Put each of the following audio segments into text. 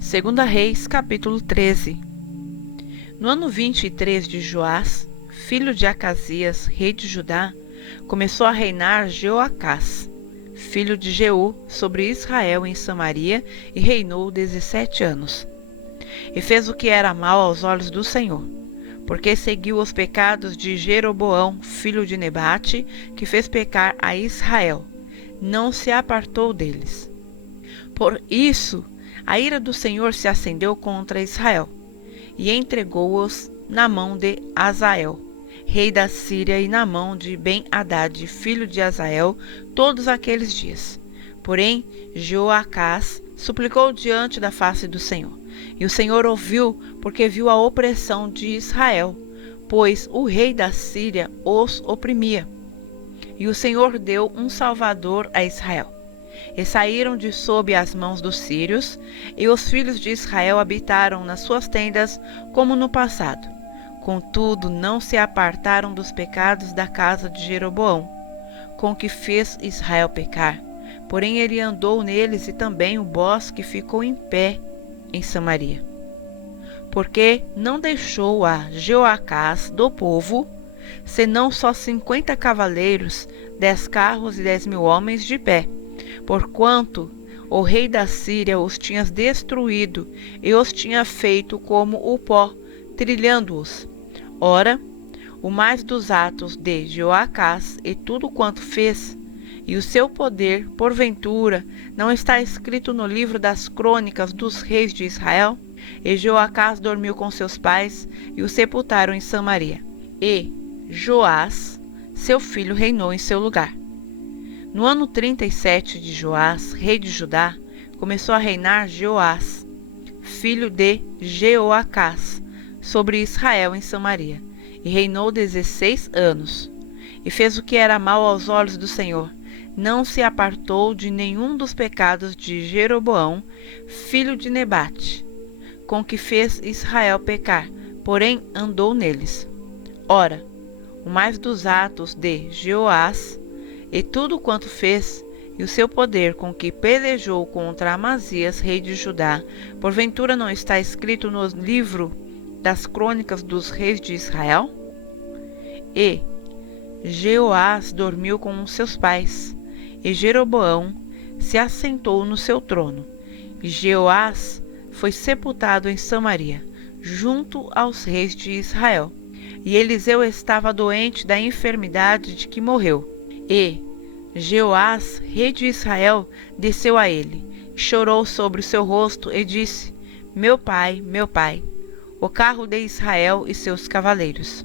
Segunda Reis, capítulo 13. No ano 23 de Joás, filho de Acasias, rei de Judá, começou a reinar Jeoacás, filho de Jeú, sobre Israel em Samaria, e reinou 17 anos. E fez o que era mal aos olhos do Senhor, porque seguiu os pecados de Jeroboão, filho de Nebate, que fez pecar a Israel. Não se apartou deles. Por isso, a ira do Senhor se acendeu contra Israel, e entregou-os na mão de Hazael, rei da Síria, e na mão de Ben-Hadad, filho de Hazael, todos aqueles dias. Porém, Jeoacás suplicou diante da face do Senhor, e o Senhor ouviu, porque viu a opressão de Israel, pois o rei da Síria os oprimia. E o Senhor deu um salvador a Israel. E saíram de sob as mãos dos sírios, e os filhos de Israel habitaram nas suas tendas, como no passado. Contudo, não se apartaram dos pecados da casa de Jeroboão, com que fez Israel pecar. Porém, ele andou neles, e também o bosque ficou em pé em Samaria. Porque não deixou a Jeoacás do povo, senão só 50 cavaleiros, 10 carros e 10.000 homens de pé, porquanto o rei da Síria os tinha destruído e os tinha feito como o pó, trilhando-os. Ora, o mais dos atos de Jeoacás e tudo quanto fez, e o seu poder, porventura, não está escrito no livro das crônicas dos reis de Israel? E Jeoacás dormiu com seus pais, e o sepultaram em Samaria. E Joás, seu filho, reinou em seu lugar. No ano 37 de Joás, rei de Judá, começou a reinar Joás, filho de Jeoacás, sobre Israel em Samaria, e reinou 16 anos. E fez o que era mal aos olhos do Senhor. Não se apartou de nenhum dos pecados de Jeroboão, filho de Nebate, com que fez Israel pecar, porém andou neles. Ora, o mais dos atos de Jeoás, e tudo quanto fez, e o seu poder com que pelejou contra Amazias, rei de Judá, porventura não está escrito no livro das crônicas dos reis de Israel? E Jeoás dormiu com seus pais, e Jeroboão se assentou no seu trono. E Jeoás foi sepultado em Samaria, junto aos reis de Israel. E Eliseu estava doente da enfermidade de que morreu. E Jeoás, rei de Israel, desceu a ele, chorou sobre o seu rosto e disse: meu pai, o carro de Israel e seus cavaleiros.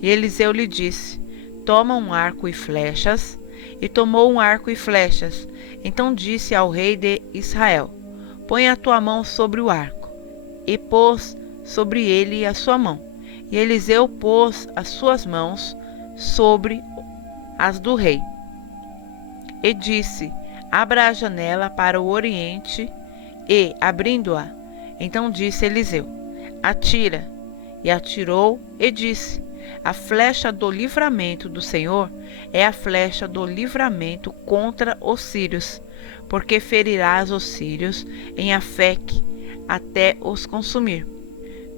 E Eliseu lhe disse: toma um arco e flechas. E tomou um arco e flechas. Então disse ao rei de Israel: põe a tua mão sobre o arco. E pôs sobre ele a sua mão. E Eliseu pôs as suas mãos sobre as do rei. E disse: abra a janela para o oriente. E, abrindo-a, então disse Eliseu: atira. E atirou e disse: a flecha do livramento do Senhor é a flecha do livramento contra os sírios, porque ferirás os sírios em Afeque até os consumir.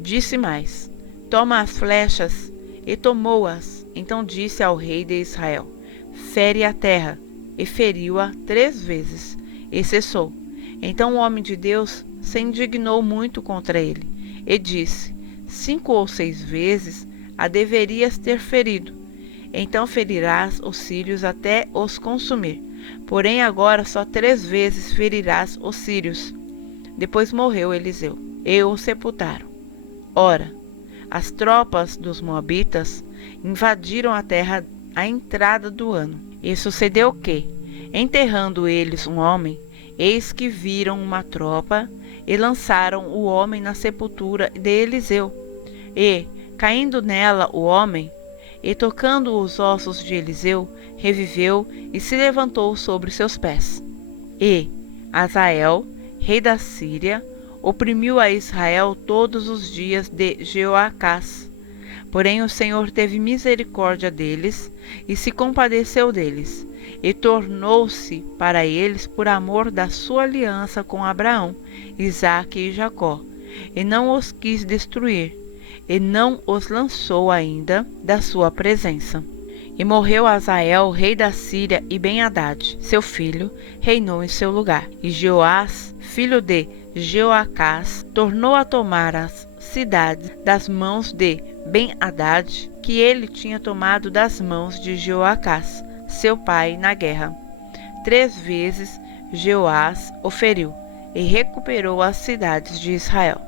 Disse mais: toma as flechas. E tomou-as. Então disse ao rei de Israel: fere a terra. E feriu-a 3 vezes, e cessou. Então o homem de Deus se indignou muito contra ele, e disse: 5 ou 6 vezes a deverias ter ferido. Então ferirás os sírios até os consumir. Porém agora só 3 vezes ferirás os sírios. Depois morreu Eliseu, e o sepultaram. Ora, as tropas dos moabitas invadiram a terra à entrada do ano. E sucedeu que, enterrando eles um homem, eis que viram uma tropa, e lançaram o homem na sepultura de Eliseu. E, caindo nela o homem, e tocando os ossos de Eliseu, reviveu e se levantou sobre seus pés. E Hazael, rei da Síria, oprimiu a Israel todos os dias de Jeoacás. Porém o Senhor teve misericórdia deles, e se compadeceu deles, e tornou-se para eles por amor da sua aliança com Abraão, Isaque e Jacó, e não os quis destruir, e não os lançou ainda da sua presença. E morreu Hazael, rei da Síria, e Ben-Hadad, seu filho, reinou em seu lugar. E Jeoás, filho de Jeoacás, tornou a tomar as cidades das mãos de Ben-Hadad, que ele tinha tomado das mãos de Jeoacás, seu pai, na guerra. 3 vezes Jeoás o feriu, e recuperou as cidades de Israel.